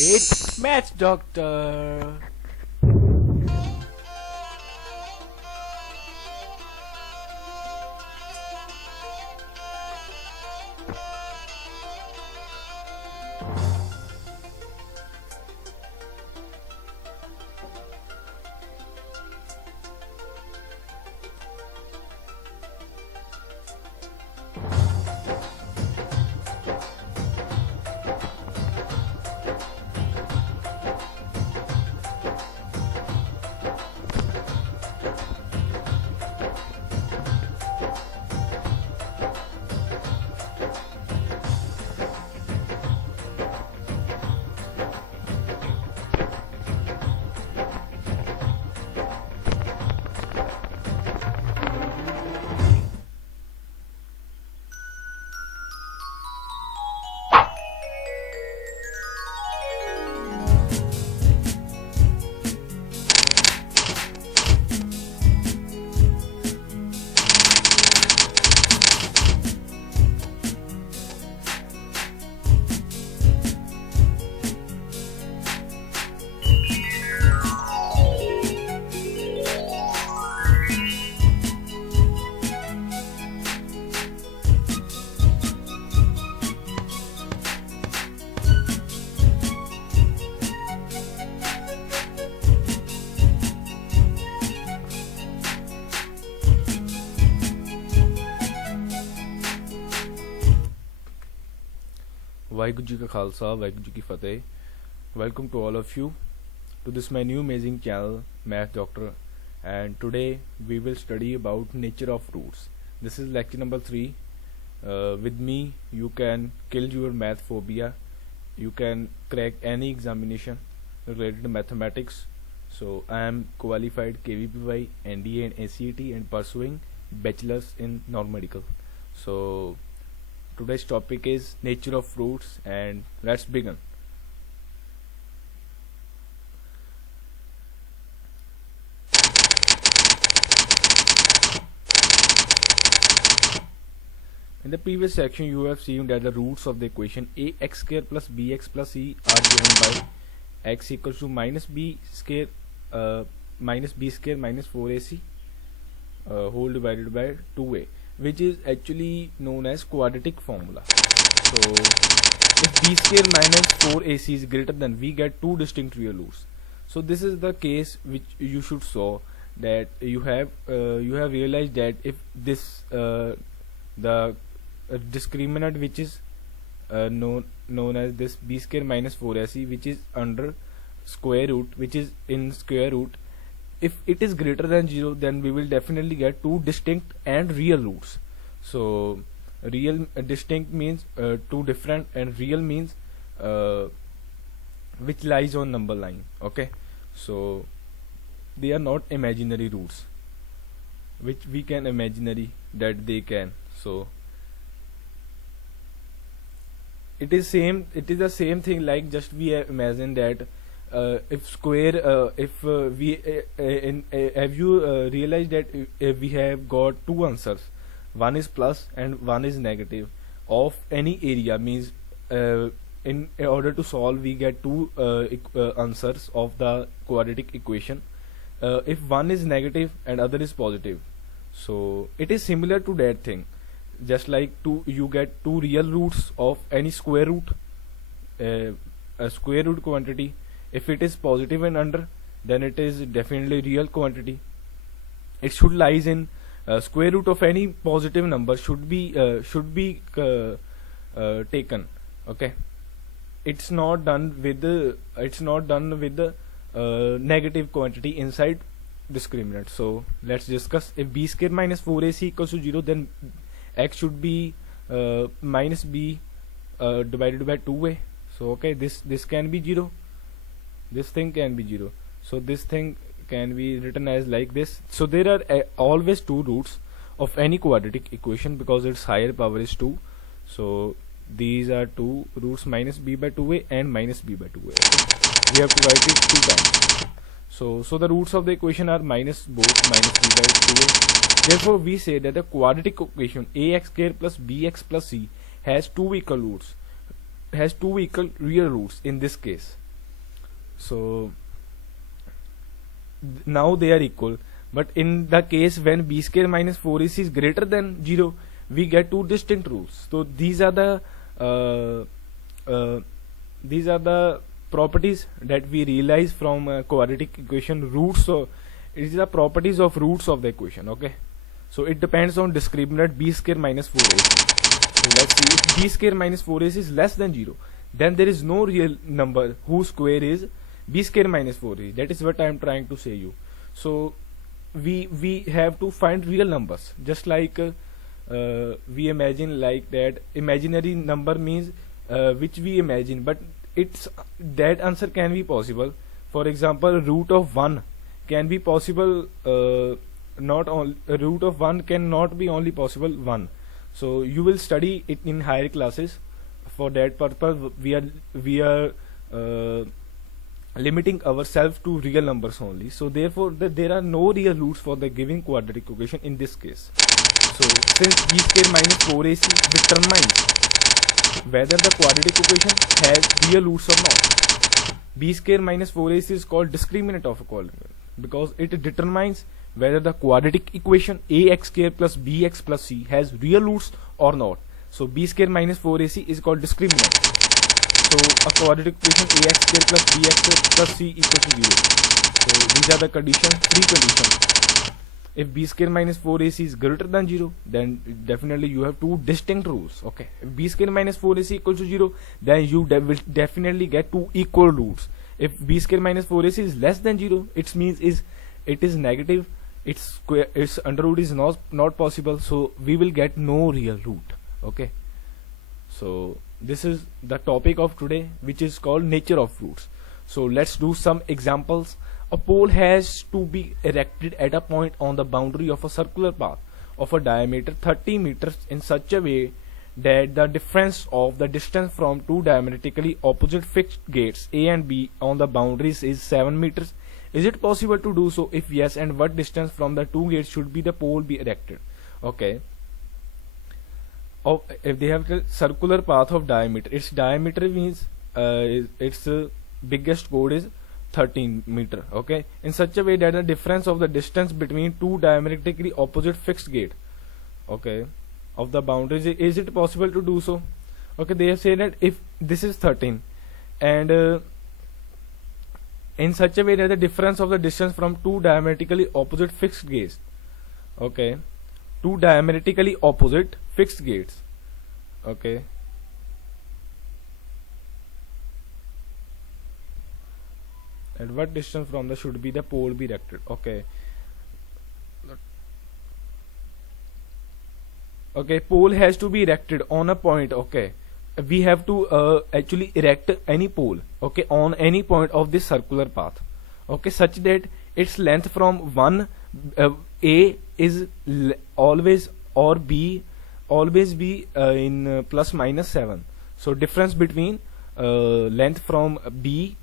It's Math Doctor. Waheguru ji का खालसा वाहिगुरु जी की फतेह. Welcome to all of you to this my new amazing channel Math Doctor, and today we will study about nature of roots. This is lecture number 3. With me you can kill your math phobia, you can crack any examination related to mathematics. So I am qualified KVPY, NDA and ACET and pursuing bachelor's in non-medical. So today's topic is nature of fruits, and let's begin. In the previous section you have seen that the roots of the equation ax square plus bx plus c are given by x equals to minus b square minus b square minus 4ac whole divided by 2a, which is actually known as quadratic formula. So if b square minus 4ac is greater than, we get two distinct real roots. So this is the case which you should show, that you have realized that if this the discriminant which is known as this b square minus 4ac, which is under square root, which is in square root, if it is greater than 0, then we will definitely get two distinct and real roots. So real distinct means two different, and real means which lies on number line. Okay, so they are not imaginary roots which we can imaginary that they can. So it is the same thing, like just we imagine that if square if we have you realized that we have got two answers, one is plus and one is negative of any area, means in order to solve we get two answers of the quadratic equation. If one is negative and other is positive, so it is similar to that thing, just like you get two real roots of any square root, a square root quantity. If it is positive and under, then it is definitely real quantity. It should lies in square root of any positive number should be taken. Okay, it's not done with the negative quantity inside discriminant. So let's discuss. If b square minus 4ac equals to 0, then x should be minus b divided by 2a. So okay, this can be 0, this thing can be 0, so this thing can be written as like this. So there are always two roots of any quadratic equation because its higher power is 2. So these are two roots, minus b by 2a and minus b by 2a. Okay? We have to write it two times. So the roots of the equation are minus both minus b by 2a. Therefore we say that the quadratic equation ax square plus bx plus c has two equal real roots in this case. So now they are equal. But in the case when b square minus 4ac is greater than 0, we get two distinct rules. So these are the properties that we realize from quadratic equation roots. So it is the properties of roots of the equation. Okay, so it depends on discriminant b square minus 4ac. So let's see, if b square minus 4ac is less than 0, then there is no real number whose square is b square minus 4ac. That is what I am trying to say you. So we have to find real numbers, just like we imagine like that imaginary number means which we imagine, but it's that answer can be possible. For example, root of 1 can be possible, not only root of 1 cannot be only possible 1. So you will study it in higher classes. For that purpose we are limiting ourselves to real numbers only. So therefore there are no real roots for the given quadratic equation in this case. So since b square minus 4ac determines whether the quadratic equation has real roots or not, b square minus 4ac is called discriminant of a quadratic because it determines whether the quadratic equation ax square plus bx plus c has real roots or not. So b square minus 4ac is called discriminant. So a quadratic equation ax square plus bx plus c equals to 0. So these are the conditions, three conditions. If b square minus 4ac is greater than 0, then definitely you have two distinct rules. Okay, if b square minus 4ac equals to 0, then you will definitely get two equal roots. If b square minus 4ac is less than 0, it means it is negative. Its under root is not possible. So we will get no real root. Okay, so this is the topic of today, which is called nature of roots. So let's do some examples. A pole has to be erected at a point on the boundary of a circular path of a diameter 30 meters in such a way that the difference of the distance from two diametrically opposite fixed gates A and B on the boundaries is 7 meters. Is it possible to do so? If yes, and what distance from the two gates should be the pole be erected? Okay, if they have the circular path of diameter, its diameter means its biggest chord is 13 meter. Okay, in such a way that the difference of the distance between two diametrically opposite fixed gate, okay, of the boundaries, is it possible to do so? Okay, they have said that if this is 13 and in such a way that the difference of the distance from two diametrically opposite fixed gates, okay, two diametrically opposite fixed gates, okay, and what distance from the should be the pole be erected? Okay, okay, pole has to be erected on a point. Okay, we have to actually erect any pole, okay, on any point of this circular path, okay, such that its length from one A is always or B always be in plus minus 7. So difference between length from B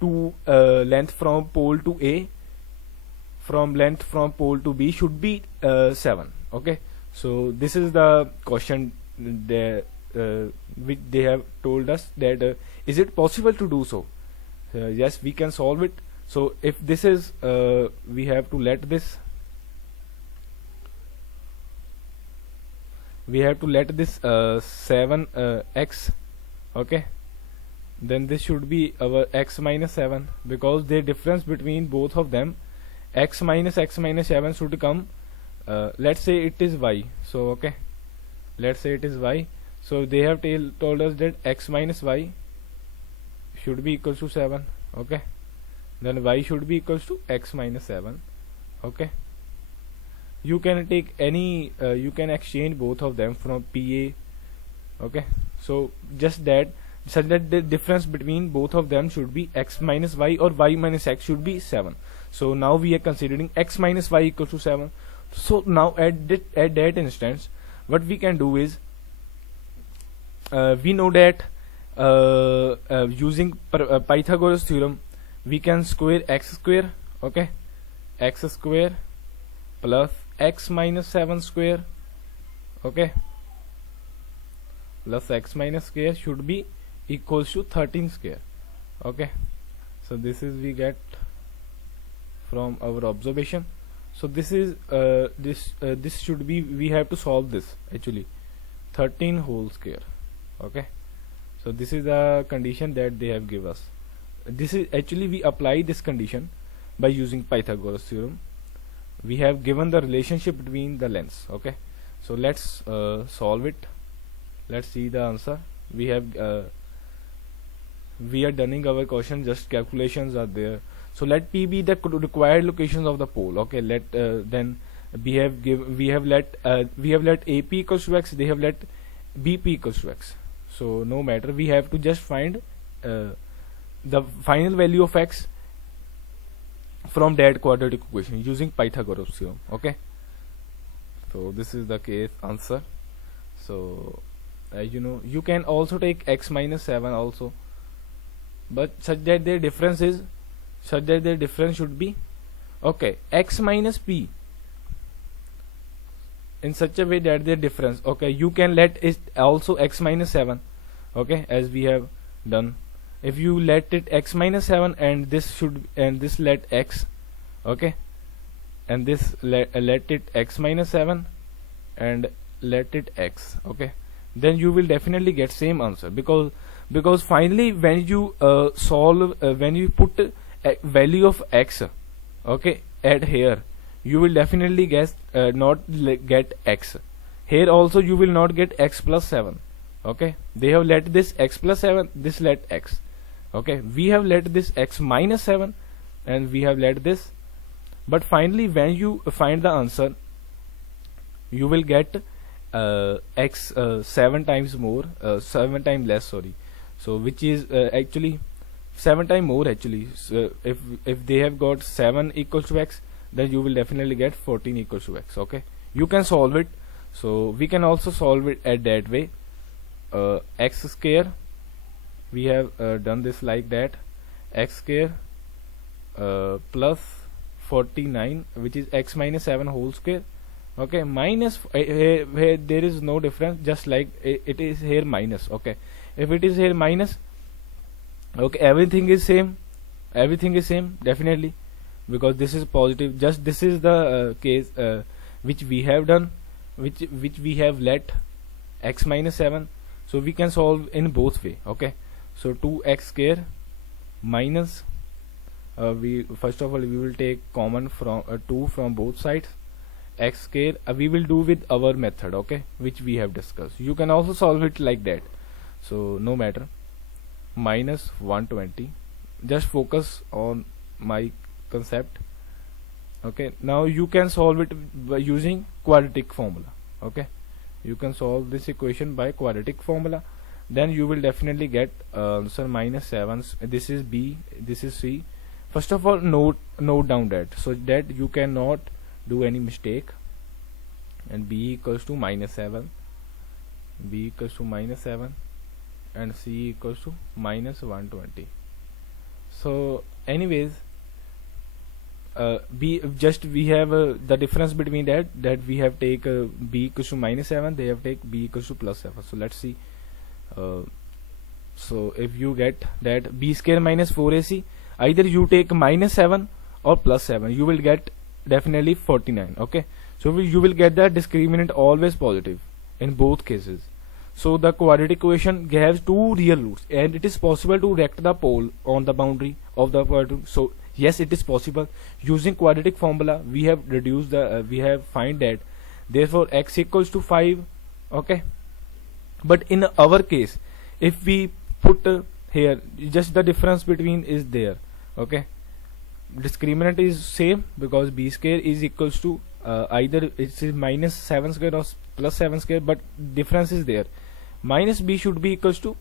to length from pole to A, from length from pole to B should be 7. Okay, so this is the question which they have told us that is it possible to do so? Yes, we can solve it. So if this is we have to let this 7x, okay, then this should be our x minus 7, because the difference between both of them, x minus 7 should come, let's say it is y. So okay, let's say it is y. So they have told us that x minus y should be equals to 7. Okay, then y should be equals to x minus 7. Okay, you can take any you can exchange both of them from PA. Okay, so just that, such that the difference between both of them should be x minus y or y minus x should be 7. So now we are considering x minus y equals to 7. So now at that instance, what we can do is we know that using Pythagoras theorem, we can square x square. Okay, x square plus x minus 7 square, okay, plus x minus square should be equals to 13 square. Okay, So this is we get from our observation. So this is this should be, we have to solve this actually 13 whole square. Okay, so this is the condition that they have give us. This is actually, we apply this condition by using Pythagoras theorem. We have given the relationship between the lengths. Okay, so let's solve it. Let's see the answer. We have we are done our question, just calculations are there. So let P be the required locations of the pole. Okay, let then we have let AP equals to x, they have let BP equals to x. So no matter, we have to just find the final value of x from that quadratic equation using Pythagoras theorem. Okay, so this is the case answer. So you know, you can also take x minus 7 also, but such that their difference should be okay x minus p in such a way that their difference, okay, you can let it also x minus 7. Okay, as we have done, if you let it x minus 7 and this should, and this let x, okay, and this let it x minus 7 and let it x, okay, then you will definitely get same answer, because finally when you solve when you put a value of x, okay, at here, you will definitely guess not get x. Here also you will not get x plus 7. Okay, they have let this x plus 7, this let x. Okay, we have let this x minus 7 and we have let this, but finally when you find the answer, you will get x 7 times more, 7 times less, sorry. So which is actually 7 times more actually. So if they have got 7 equals to x, then you will definitely get 14 equals to x. Okay, you can solve it. So we can also solve it at that way. X square, we have done this like that, x square plus 49, which is x minus 7 whole square. Okay, minus here there is no difference, just like it is here minus. Okay, if it is here minus, okay, everything is same definitely, because this is positive. Just this is the case which we have done, which we have let x minus 7. So we can solve in both way. Okay, so 2x square minus we first of all we will take common from 2 from both sides, x square we will do with our method, okay, which we have discussed. You can also solve it like that, so no matter. Minus 120, just focus on my concept. Okay, now you can solve it by using quadratic formula. Okay, you can solve this equation by quadratic formula, then you will definitely get answer minus 7. This is B, this is C. First of all, note down that, so that you cannot do any mistake. And B equals to minus 7, B equals to minus 7, and C equals to minus 120. So anyways, B just we have the difference between that we have take B equals to minus 7, they have take B equals to plus 7. So let's see. So if you get that B square minus 4AC, either you take minus 7 or plus 7, you will get definitely 49. Okay, so you will get the discriminant always positive in both cases. So the quadratic equation has two real roots, and it is possible to rect the pole on the boundary of the quadratic. So yes, it is possible. Using quadratic formula, we have reduced the we have find that therefore x equals to 5. Okay, but in our case, if we put here, just the difference between is there. Okay, discriminant is same, because B square is equals to either it is minus 7 square or plus 7 square, but difference is there. Minus B should be equals to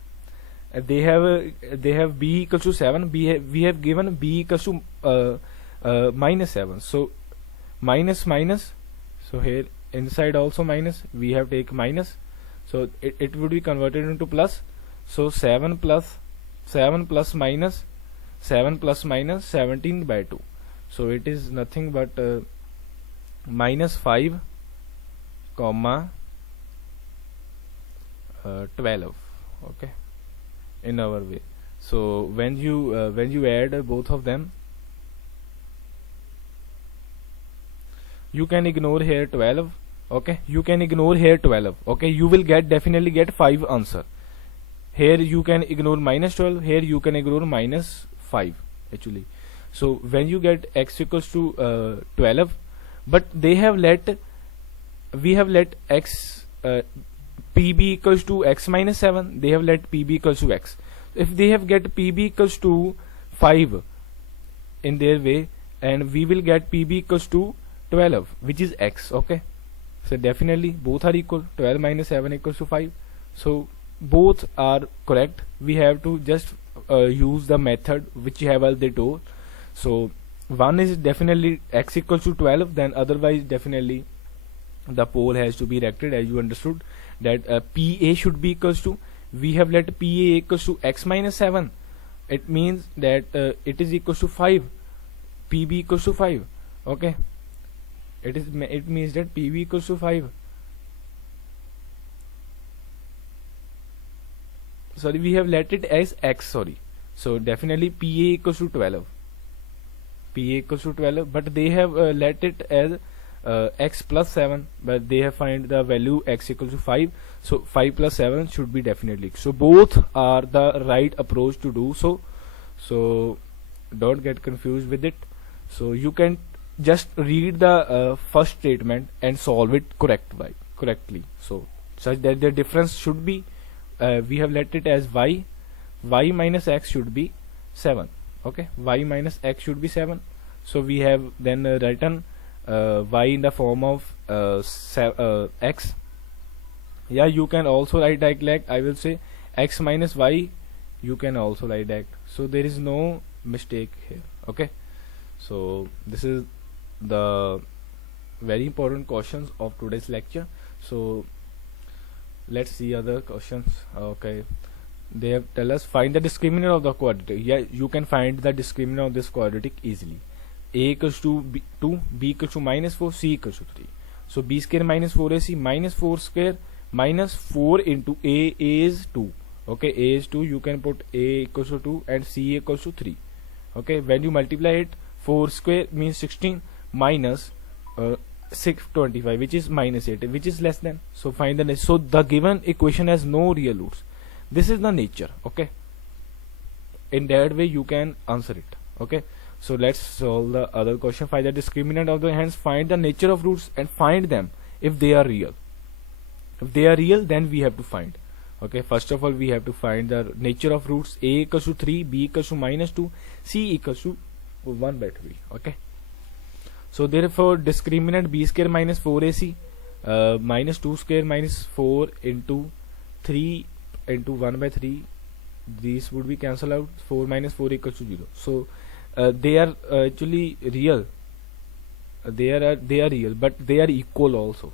they have B equals to 7. We have given B equals to minus 7. So minus minus. So here inside also minus. We have take minus. So it would be converted into plus. So 7 plus minus 7 plus minus 17 by 2. So it is nothing but minus 5 comma 12. Okay, in our way. So when you add both of them, you can ignore here 12. Okay, you can ignore here 12. Okay, you will definitely get 5 answer. Here you can ignore minus 12, here you can ignore minus 5 actually. So when you get x equals to 12, but we have let x pb equals to x minus 7, they have let pb equals to x. If they have get pb equals to 5 in their way, and we will get pb equals to 12, which is x. Okay, so definitely both are equal. 12 minus 7 equals to 5. So both are correct. We have to just use the method which you have already told. So one is definitely x equals to 12, then otherwise definitely the pole has to be erected, as you understood that PA should be equals to, we have let PA equals to x minus 7. It means that it is equals to 5. PB equals to 5. Okay, it means that PB equals to 5. Sorry, we have let it as x. Sorry, so definitely PA equals to 12. PA equals to 12, but they have let it as x plus 7, but they have find the value x equals to 5. So 5 plus 7 should be definitely. So both are the right approach to do so. So don't get confused with it. So you can just read the first statement and solve it correctly. So such that the difference should be we have let it as y minus x should be 7. Okay, y minus x should be 7. So we have then written y in the form of x. Yeah, you can also write like I will say x minus y, you can also write that. So there is no mistake here. Okay, so this is the very important questions of today's lecture. So let's see other questions. Okay, they have tell us find the discriminant of the quadratic. Yeah, you can find the discriminant of this quadratic easily. A equals to 2, b equals to minus 4, c equals to 3. So b square minus 4ac minus 4 square minus 4 into a is 2. Okay, a is 2, you can put a equals to 2 and c equals to 3. Okay, when you multiply it, 4 square means 16 minus 625, which is minus 8, which is less than. So find the so the given equation has no real roots. This is the nature. Okay, in that way you can answer it. Okay, so let's solve the other question. Find the discriminant of the hence find the nature of roots and find them if they are real. If they are real, then we have to find. Okay, first of all we have to find the nature of roots. A equals to 3, b equals to minus 2, c equals to 1 by 3. Okay, so therefore discriminant b square minus 4ac minus 2 square minus 4 into 3 into 1 by 3, these would be cancelled out. 4 minus 4 equals to 0. So they are actually real. They are real, but they are equal also.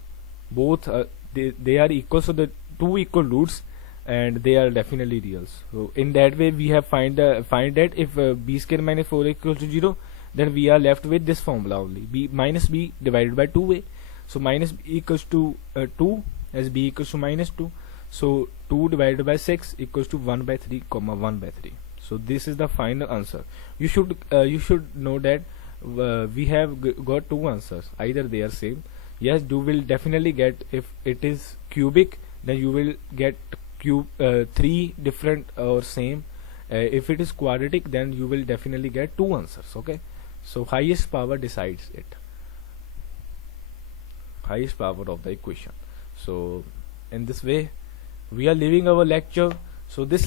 Both they are equal. So the two equal roots, and they are definitely real. So in that way we have find that if b square minus 4 equals to 0, then we are left with this formula only, b minus b divided by 2a. So minus b equals to 2 as b equals to minus 2. So 2 divided by 6 equals to 1 by 3 comma 1 by 3. So this is the final answer. You should know that we have got two answers. Either they are same. Yes, you will definitely get, if it is cubic, then you will get three different or same. If it is quadratic, then you will definitely get two answers. Okay, so highest power decides it. Highest power of the equation. So in this way we are leaving our lecture. So this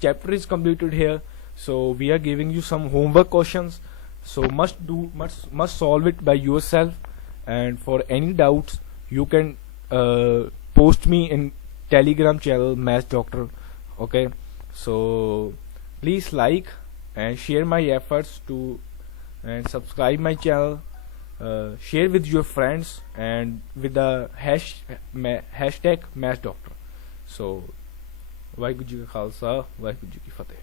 chapter is completed here. So we are giving you some homework questions. So must solve it by yourself. And for any doubts, you can post me in Telegram channel Math Doctor. Okay, so please like and share my efforts to, and subscribe my channel. Share with your friends and with the hashtag Math Doctor. So Waheguru ji का खालसा वाहिगुरू जी की फतेह.